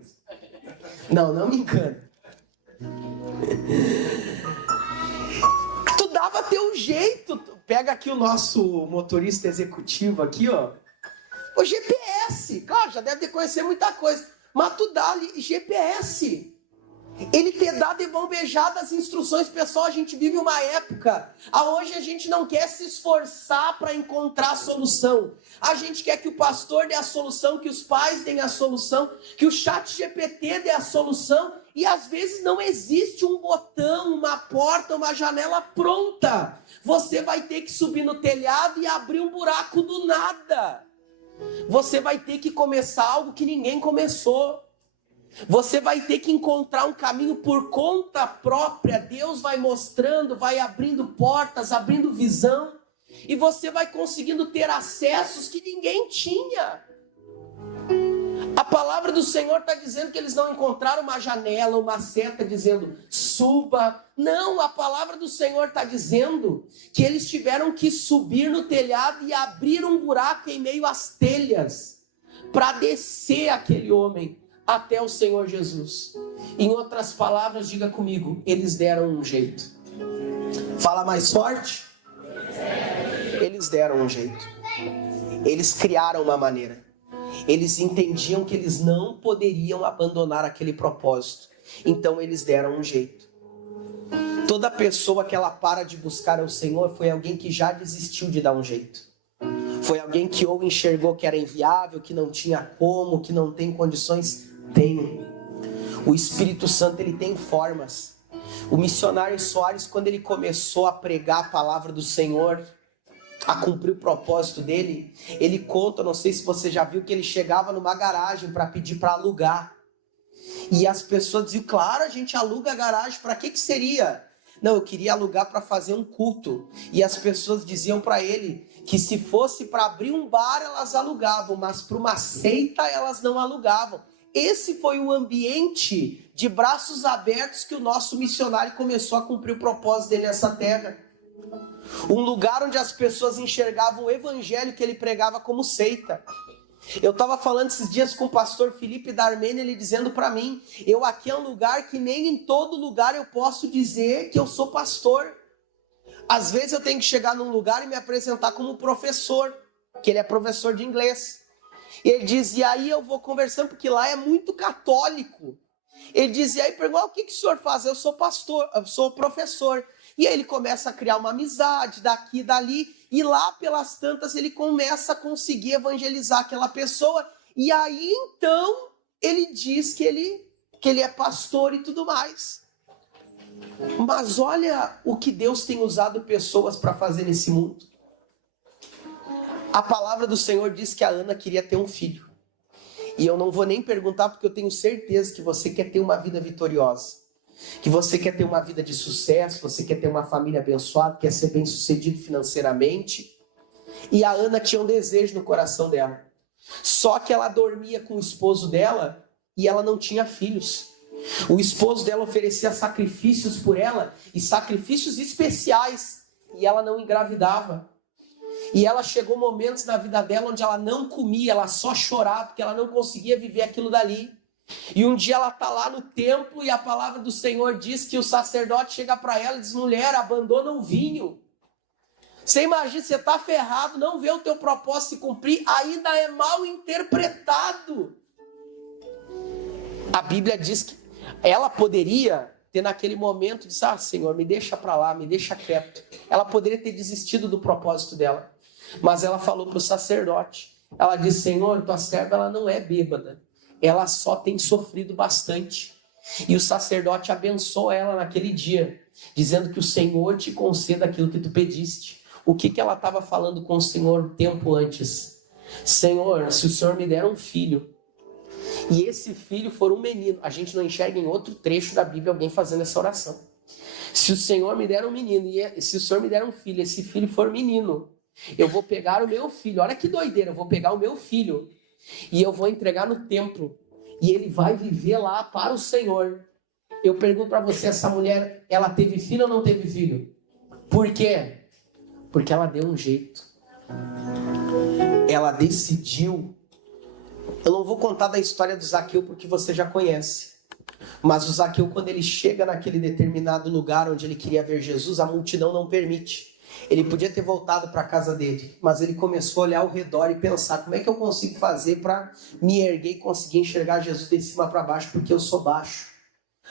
Não me engano. Tu dava teu jeito. Pega aqui o nosso motorista executivo aqui, ó. O GPS, claro, já deve ter conhecido muita coisa. Mas tu dá ali GPS. Ele te dá de mão beijada as instruções. Pessoal, a gente vive uma época onde a gente não quer se esforçar para encontrar a solução. A gente quer que o pastor dê a solução, que os pais deem a solução, que o ChatGPT dê a solução. E às vezes não existe um botão, uma porta, uma janela pronta. Você vai ter que subir no telhado e abrir um buraco do nada. Você vai ter que começar algo que ninguém começou. Você vai ter que encontrar um caminho por conta própria. Deus vai mostrando, vai abrindo portas, abrindo visão. E você vai conseguindo ter acessos que ninguém tinha. A palavra do Senhor está dizendo que eles não encontraram uma janela, uma seta dizendo, suba. Não, a palavra do Senhor está dizendo que eles tiveram que subir no telhado e abrir um buraco em meio às telhas para descer aquele homem até o Senhor Jesus. Em outras palavras, diga comigo, eles deram um jeito. Fala mais forte. Eles deram um jeito. Eles criaram uma maneira. Eles entendiam que eles não poderiam abandonar aquele propósito. Então eles deram um jeito. Toda pessoa que ela para de buscar o Senhor foi alguém que já desistiu de dar um jeito. Foi alguém que ou enxergou que era inviável, que não tinha como, que não tem condições. Tem. O Espírito Santo, ele tem formas. O missionário Soares, quando ele começou a pregar a palavra do Senhor, a cumprir o propósito dele, ele conta, não sei se você já viu, que ele chegava numa garagem para pedir para alugar. E as pessoas diziam, claro, a gente aluga a garagem, para que seria? Não, eu queria alugar para fazer um culto. E as pessoas diziam para ele que se fosse para abrir um bar, elas alugavam, mas para uma seita elas não alugavam. Esse foi o ambiente de braços abertos que o nosso missionário começou a cumprir o propósito dele nessa terra. Um lugar onde as pessoas enxergavam o evangelho que ele pregava como seita. Eu estava falando esses dias com o pastor Felipe da Armênia, ele dizendo para mim, eu aqui é um lugar que nem em todo lugar eu posso dizer que eu sou pastor. Às vezes eu tenho que chegar num lugar e me apresentar como professor, que ele é professor de inglês. E ele diz, e aí eu vou conversando, porque lá é muito católico. Ele diz, e aí pergunta, o que o senhor faz? Eu sou pastor, eu sou professor. E aí ele começa a criar uma amizade daqui e dali, e lá pelas tantas ele começa a conseguir evangelizar aquela pessoa, e aí então ele diz que ele é pastor e tudo mais. Mas olha o que Deus tem usado pessoas para fazer nesse mundo. A palavra do Senhor diz que a Ana queria ter um filho. E eu não vou nem perguntar, porque eu tenho certeza que você quer ter uma vida vitoriosa. Que você quer ter uma vida de sucesso, você quer ter uma família abençoada, quer ser bem sucedido financeiramente. E a Ana tinha um desejo no coração dela. Só que ela dormia com o esposo dela e ela não tinha filhos. O esposo dela oferecia sacrifícios por ela, e sacrifícios especiais, e ela não engravidava. E ela chegou momentos na vida dela onde ela não comia, ela só chorava, porque ela não conseguia viver aquilo dali. E um dia ela está lá no templo e a palavra do Senhor diz que o sacerdote chega para ela e diz, mulher, abandona o vinho. Você imagina, você está ferrado, não vê o teu propósito se cumprir, ainda é mal interpretado. A Bíblia diz que ela poderia ter naquele momento, dizer, Senhor, me deixa para lá, me deixa quieto. Ela poderia ter desistido do propósito dela. Mas ela falou para o sacerdote, ela disse, Senhor, tua serva ela não é bêbada. Ela só tem sofrido bastante. E o sacerdote abençoou ela naquele dia, dizendo que o Senhor te conceda aquilo que tu pediste. O que ela estava falando com o Senhor um tempo antes? Senhor, se o Senhor me der um filho, e esse filho for um menino, a gente não enxerga em outro trecho da Bíblia alguém fazendo essa oração. Se o Senhor me der um menino, e se o Senhor me der um filho, esse filho for menino, eu vou pegar o meu filho, olha que doideira, eu vou pegar o meu filho, e eu vou entregar no templo, e ele vai viver lá para o Senhor. Eu pergunto para você, essa mulher, ela teve filho ou não teve filho? Por quê? Porque ela deu um jeito. Ela decidiu. Eu não vou contar da história do Zaqueu, porque você já conhece. Mas o Zaqueu, quando ele chega naquele determinado lugar onde ele queria ver Jesus, a multidão não permite. Ele podia ter voltado para a casa dele, mas ele começou a olhar ao redor e pensar, como é que eu consigo fazer para me erguer e conseguir enxergar Jesus de cima para baixo, porque eu sou baixo.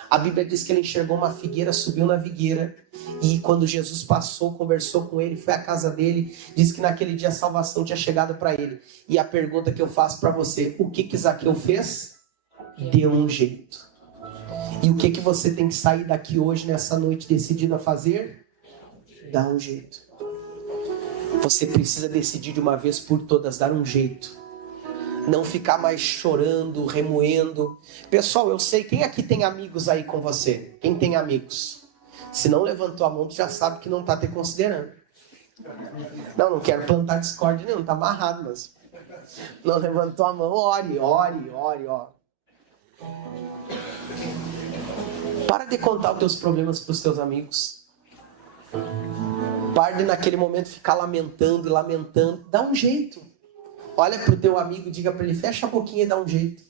A Bíblia diz que ele enxergou uma figueira, subiu na figueira, e quando Jesus passou, conversou com ele, foi à casa dele, diz que naquele dia a salvação tinha chegado para ele. E a pergunta que eu faço para você, o que Zaqueu fez? Deu um jeito. E o que você tem que sair daqui hoje, nessa noite, decidido a fazer? Dá um jeito. Você precisa decidir de uma vez por todas, dar um jeito. Não ficar mais chorando, remoendo. Pessoal, eu sei, quem aqui tem amigos aí com você? Quem tem amigos? Se não levantou a mão, tu já sabe que não está te considerando. Não quero plantar discórdia não, tá amarrado, mas... Não levantou a mão, ore, ó. Para de contar os teus problemas para os teus amigos. Para de naquele momento ficar lamentando e lamentando. Dá um jeito. Olha para o teu amigo e diga para ele, fecha a boquinha e dá um jeito.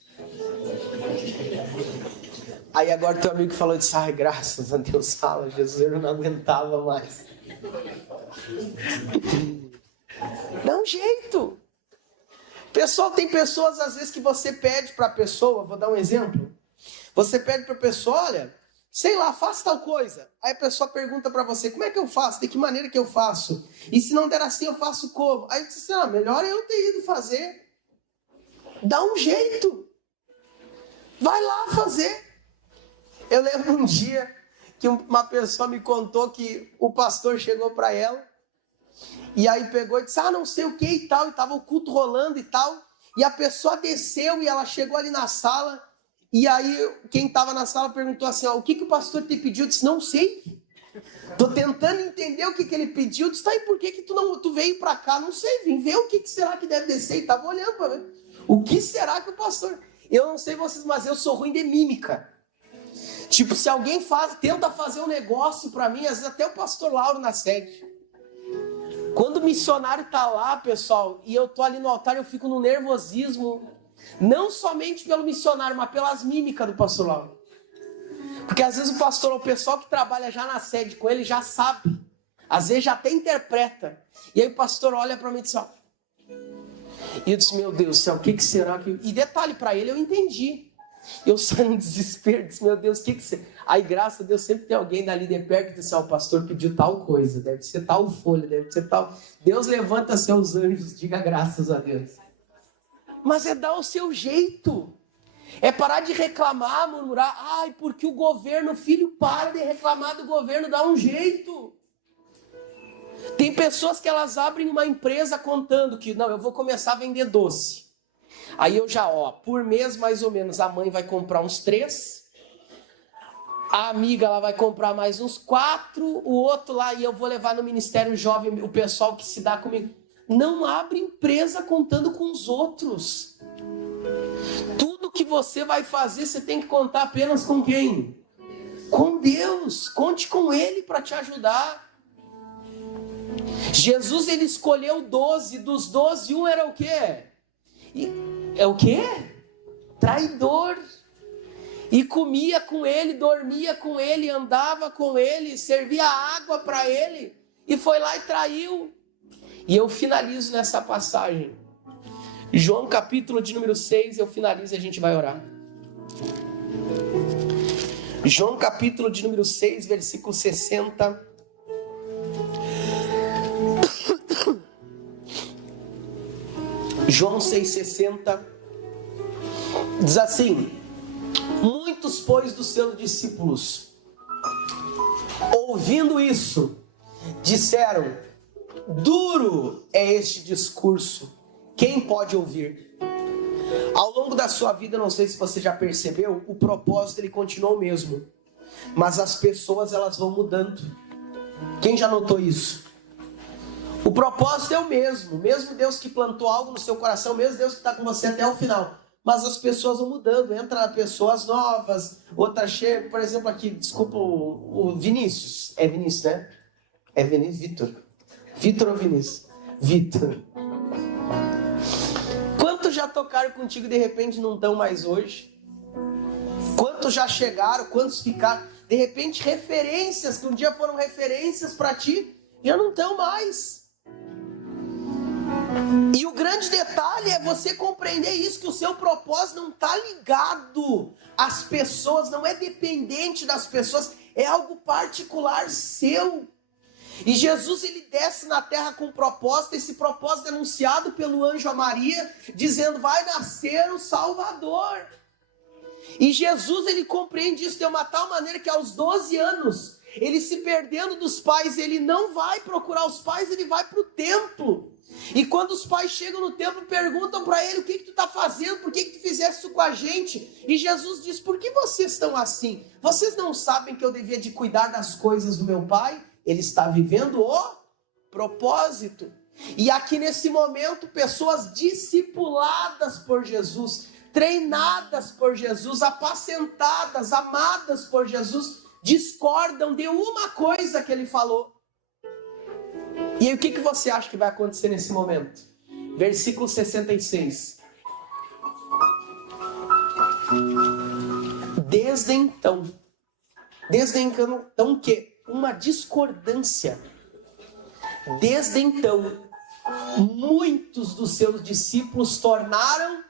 Aí agora teu amigo falou disso, ai, graças a Deus, fala, Jesus, eu não aguentava mais. Dá um jeito. Pessoal, tem pessoas às vezes que você pede para a pessoa, vou dar um exemplo. Você pede para a pessoa, olha, sei lá, faça tal coisa. Aí a pessoa pergunta para você, como é que eu faço? De que maneira que eu faço? E se não der assim, eu faço como? Aí você diz, melhor eu ter ido fazer. Dá um jeito. Vai lá fazer. Eu lembro um dia que uma pessoa me contou que o pastor chegou para ela e aí pegou e disse, não sei o que e tal, e estava o culto rolando e tal, e a pessoa desceu e ela chegou ali na sala, e aí quem estava na sala perguntou assim, o que o pastor te pediu? Eu disse, não sei, tô tentando entender o que ele pediu. Eu disse, e por que tu veio para cá? Não sei, vim ver o que será que deve descer, e estava olhando para ver, o que será que o pastor... Eu não sei vocês, mas eu sou ruim de mímica. Tipo, se alguém tenta fazer um negócio pra mim, às vezes até o pastor Lauro na sede. Quando o missionário tá lá, pessoal, e eu tô ali no altar, eu fico no nervosismo, não somente pelo missionário, mas pelas mímicas do pastor Lauro. Porque às vezes o pessoal que trabalha já na sede com ele já sabe. Às vezes já até interpreta. E aí o pastor olha pra mim e diz, E eu disse, meu Deus do céu, o que será que... E detalhe, pra ele eu entendi. Eu saio no desespero, disse, meu Deus, o que você... Aí, graças a Deus, sempre tem alguém dali de perto que diz, o pastor pediu tal coisa, deve ser tal folha, deve ser tal... Deus levanta seus anjos, diga graças a Deus. Mas é dar o seu jeito. É parar de reclamar, murmurar, porque o governo, filho, para de reclamar do governo, dá um jeito. Tem pessoas que elas abrem uma empresa contando que, não, eu vou começar a vender doce. Aí eu já, por mês mais ou menos, a mãe vai comprar uns 3, a amiga ela vai comprar mais uns 4, o outro lá, e eu vou levar no Ministério Jovem, o pessoal que se dá comigo. Não abre empresa contando com os outros. Tudo que você vai fazer, você tem que contar apenas com quem? Com Deus. Conte com Ele para te ajudar. Jesus, ele escolheu 12, dos 12, um era o quê? É o quê? Traidor. E comia com ele, dormia com ele, andava com ele, servia água para ele. E foi lá e traiu. E eu finalizo nessa passagem. João capítulo de número 6, eu finalizo e a gente vai orar. João capítulo de número 6, versículo 60. João 6,60 diz assim: muitos, pois, dos seus discípulos, ouvindo isso, disseram, duro é este discurso, quem pode ouvir? Ao longo da sua vida, não sei se você já percebeu, o propósito ele continua o mesmo, mas as pessoas elas vão mudando. Quem já notou isso? O propósito é o mesmo Deus que plantou algo no seu coração, o mesmo Deus que está com você até o final. Mas as pessoas vão mudando, entram pessoas novas, outras chegam, por exemplo aqui, desculpa, o Vinícius. É Vinícius, né? É Vinícius, Vitor. Vitor ou Vinícius? Vitor. Quantos já tocaram contigo e de repente não estão mais hoje? Quantos já chegaram, quantos ficaram? De repente referências, que um dia foram referências para ti, já não estão mais. E o grande detalhe é você compreender isso, que o seu propósito não está ligado às pessoas, não é dependente das pessoas, é algo particular seu. E Jesus ele desce na terra com um propósito, esse propósito é anunciado pelo anjo a Maria, dizendo, vai nascer o Salvador. E Jesus ele compreende isso de uma tal maneira que aos 12 anos, ele se perdendo dos pais, ele não vai procurar os pais, ele vai para o templo. E quando os pais chegam no templo, perguntam para ele, o que tu está fazendo? Por que tu fizeste isso com a gente? E Jesus diz, por que vocês estão assim? Vocês não sabem que eu devia de cuidar das coisas do meu pai? Ele está vivendo o propósito. E aqui nesse momento, pessoas discipuladas por Jesus, treinadas por Jesus, apacentadas, amadas por Jesus, discordam de uma coisa que ele falou. E aí o que você acha que vai acontecer nesse momento? Versículo 66. Desde então o quê? Uma discordância. Desde então, muitos dos seus discípulos tornaram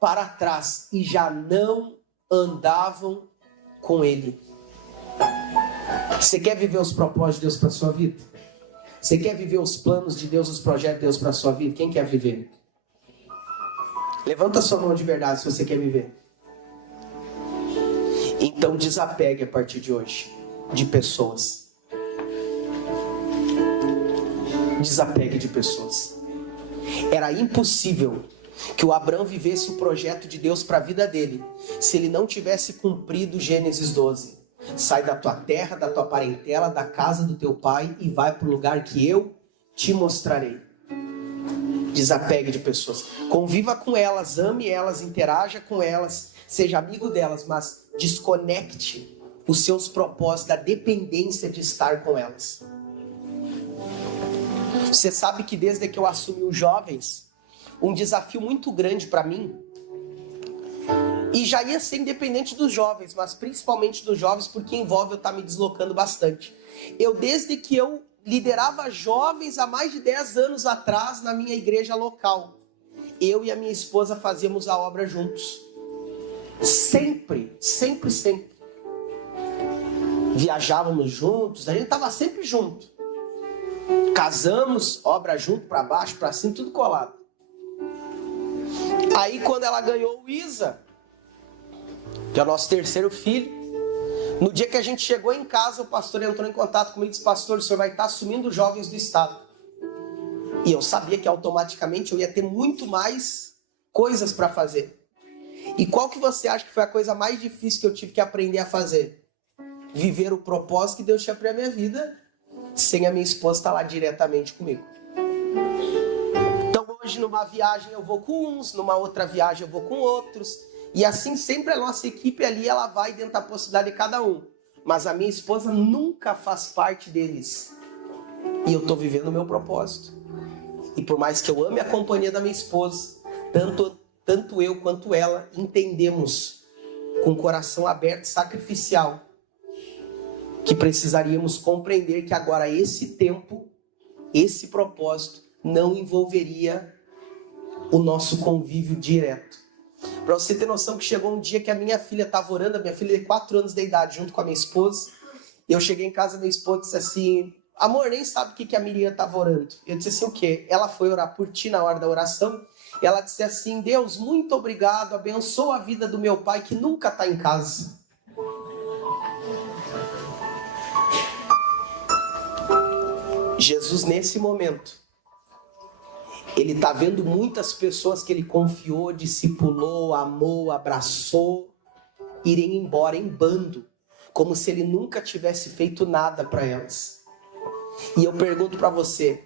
para trás e já não andavam com ele. Você quer viver os propósitos de Deus para a sua vida? Você quer viver os planos de Deus, os projetos de Deus para a sua vida? Quem quer viver? Levanta sua mão de verdade se você quer viver. Então desapegue a partir de hoje de pessoas. Desapegue de pessoas. Era impossível que o Abraão vivesse o projeto de Deus para a vida dele se ele não tivesse cumprido Gênesis 12. Sai da tua terra, da tua parentela, da casa do teu pai e vai para o lugar que eu te mostrarei. Desapegue de pessoas. Conviva com elas, ame elas, interaja com elas, seja amigo delas, mas desconecte os seus propósitos da dependência de estar com elas. Você sabe que desde que eu assumi os jovens, um desafio muito grande para mim, e já ia ser independente dos jovens, mas principalmente dos jovens, porque envolve eu estar me deslocando bastante. Desde que eu liderava jovens há mais de 10 anos atrás na minha igreja local, eu e a minha esposa fazíamos a obra juntos. Sempre. Viajávamos juntos, a gente estava sempre junto. Casamos, obra junto, para baixo, para cima, tudo colado. Aí quando ela ganhou o Isa, que é o nosso terceiro filho, no dia que a gente chegou em casa, o pastor entrou em contato comigo e disse: pastor, o senhor vai estar assumindo os jovens do estado. E eu sabia que automaticamente eu ia ter muito mais coisas para fazer. E qual que você acha que foi a coisa mais difícil que eu tive que aprender a fazer? Viver o propósito que Deus tinha para a minha vida, sem a minha esposa estar lá diretamente comigo. Então hoje numa viagem eu vou com uns, numa outra viagem eu vou com outros. E assim sempre a nossa equipe ali, ela vai dentro da possibilidade de cada um. Mas a minha esposa nunca faz parte deles. E eu estou vivendo o meu propósito. E por mais que eu ame a companhia da minha esposa, tanto eu quanto ela entendemos com o coração aberto, sacrificial, que precisaríamos compreender que agora esse tempo, esse propósito, não envolveria o nosso convívio direto. Para você ter noção que chegou um dia que a minha filha estava orando, a minha filha de 4 anos de idade, junto com a minha esposa, e eu cheguei em casa, minha esposa disse assim: amor, nem sabe o que a Miriam estava orando. Eu disse assim: o quê? Ela foi orar por ti na hora da oração, e ela disse assim: Deus, muito obrigado, abençoa a vida do meu pai que nunca está em casa. Jesus, nesse momento, ele está vendo muitas pessoas que ele confiou, discipulou, amou, abraçou, irem embora em bando, como se ele nunca tivesse feito nada para elas. E eu pergunto para você,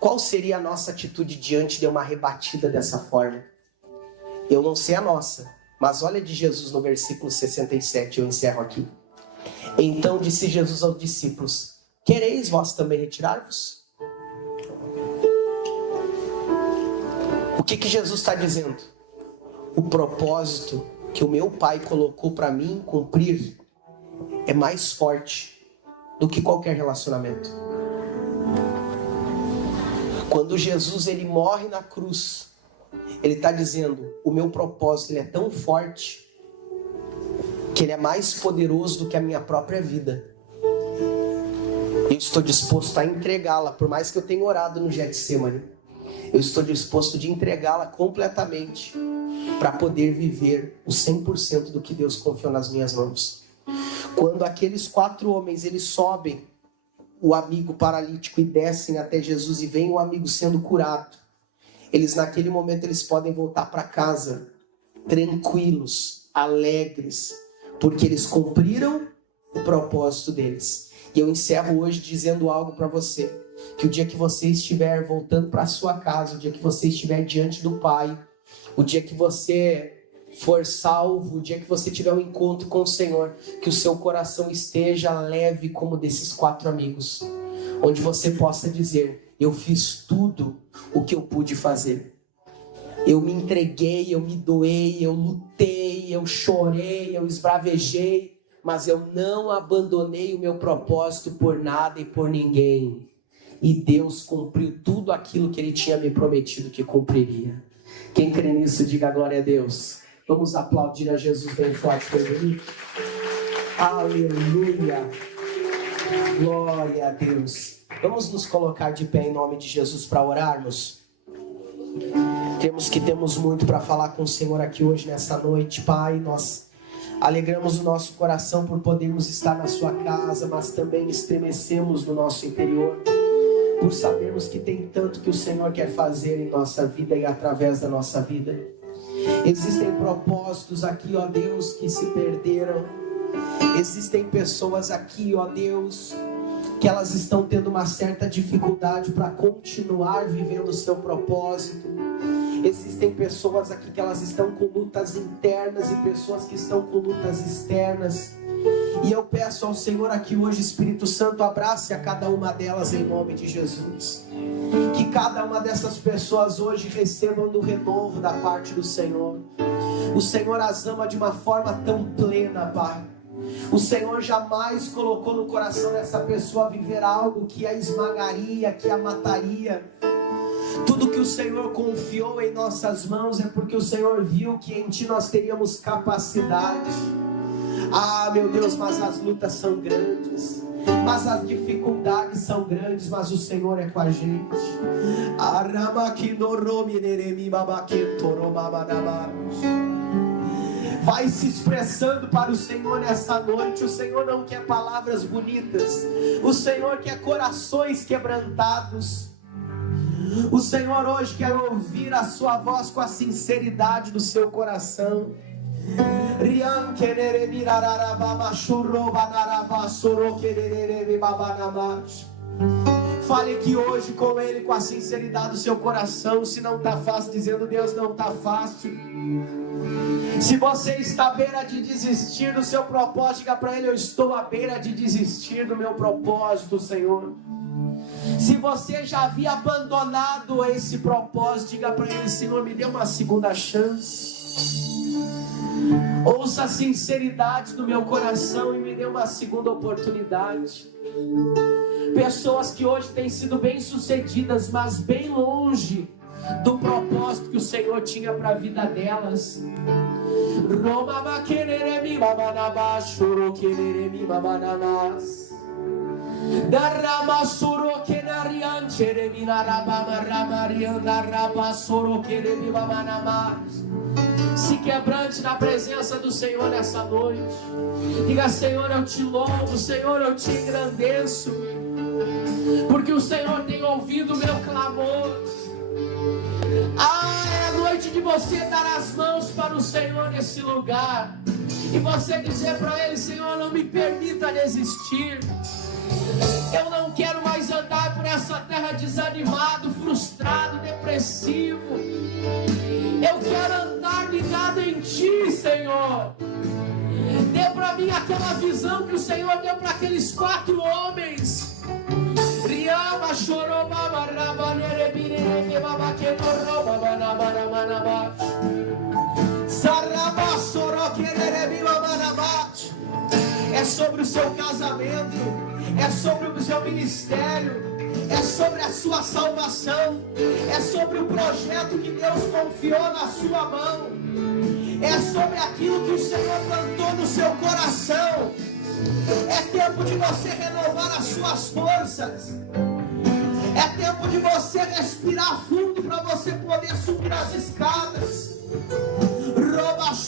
qual seria a nossa atitude diante de uma rebatida dessa forma? Eu não sei a nossa, mas olha de Jesus no versículo 67, eu encerro aqui. Então disse Jesus aos discípulos: quereis vós também retirar-vos? O que Jesus está dizendo? O propósito que o meu Pai colocou para mim cumprir é mais forte do que qualquer relacionamento. Quando Jesus ele morre na cruz, ele está dizendo: o meu propósito ele é tão forte que ele é mais poderoso do que a minha própria vida. Eu estou disposto a entregá-la, por mais que eu tenha orado no Getsemane. Eu estou disposto de entregá-la completamente para poder viver o 100% do que Deus confiou nas minhas mãos. Quando aqueles 4 homens eles sobem o amigo paralítico e descem até Jesus e vem o amigo sendo curado, eles naquele momento eles podem voltar para casa tranquilos, alegres, porque eles cumpriram o propósito deles. E eu encerro hoje dizendo algo para você, que o dia que você estiver voltando para a sua casa, o dia que você estiver diante do Pai, o dia que você for salvo, o dia que você tiver um encontro com o Senhor, que o seu coração esteja leve como desses 4 amigos, onde você possa dizer: eu fiz tudo o que eu pude fazer. Eu me entreguei, eu me doei, eu lutei, eu chorei, eu esbravejei, mas eu não abandonei o meu propósito por nada e por ninguém. E Deus cumpriu tudo aquilo que Ele tinha me prometido que cumpriria. Quem crê nisso, diga glória a Deus. Vamos aplaudir a Jesus bem forte por ele. Aleluia. Glória a Deus. Vamos nos colocar de pé em nome de Jesus para orarmos. Temos muito para falar com o Senhor aqui hoje, nessa noite. Pai, nós alegramos o nosso coração por podermos estar na sua casa, mas também estremecemos no nosso interior, por sabermos que tem tanto que o Senhor quer fazer em nossa vida e através da nossa vida. Existem propósitos aqui, ó Deus, que se perderam. Existem pessoas aqui, ó Deus, que elas estão tendo uma certa dificuldade para continuar vivendo o seu propósito. Existem pessoas aqui que elas estão com lutas internas e pessoas que estão com lutas externas. E eu peço ao Senhor aqui hoje, Espírito Santo, abrace a cada uma delas em nome de Jesus. Que cada uma dessas pessoas hoje recebam do renovo da parte do Senhor. O Senhor as ama de uma forma tão plena, Pai. O Senhor jamais colocou no coração dessa pessoa viver algo que a esmagaria, que a mataria. Tudo que o Senhor confiou em nossas mãos é porque o Senhor viu que em Ti nós teríamos capacidade. Ah, meu Deus, mas as lutas são grandes, mas as dificuldades são grandes, mas o Senhor é com a gente. Vai se expressando para o Senhor nessa noite. O Senhor não quer palavras bonitas, o Senhor quer corações quebrantados. O Senhor hoje quer ouvir a sua voz com a sinceridade do seu coração. Fale aqui hoje com Ele, com a sinceridade do seu coração. Se não está fácil, dizendo: Deus, não está fácil. Se você está à beira de desistir do seu propósito, diga para Ele: eu estou à beira de desistir do meu propósito, Senhor. Se você já havia abandonado esse propósito, diga para Ele: Senhor, me dê uma segunda chance. Ouça a sinceridade do meu coração e me dê uma segunda oportunidade. Pessoas que hoje têm sido bem-sucedidas, mas bem longe do propósito que o Senhor tinha para a vida delas. Se quebrante na presença do Senhor nessa noite. Diga: Senhor, eu te louvo, Senhor, eu te engrandeço, porque o Senhor tem ouvido o meu clamor. É a noite de você dar as mãos para o Senhor nesse lugar e você dizer para Ele: Senhor, não me permita desistir. Eu não quero mais andar por essa terra desanimado, frustrado, depressivo. Eu quero andar ligado em Ti, Senhor. Dê para mim aquela visão que o Senhor deu para aqueles 4 homens. É sobre o seu casamento, é sobre o seu ministério, é sobre a sua salvação, é sobre o projeto que Deus confiou na sua mão, é sobre aquilo que o Senhor plantou no seu coração. É tempo de você renovar as suas forças, é tempo de você respirar fundo para você poder subir as escadas.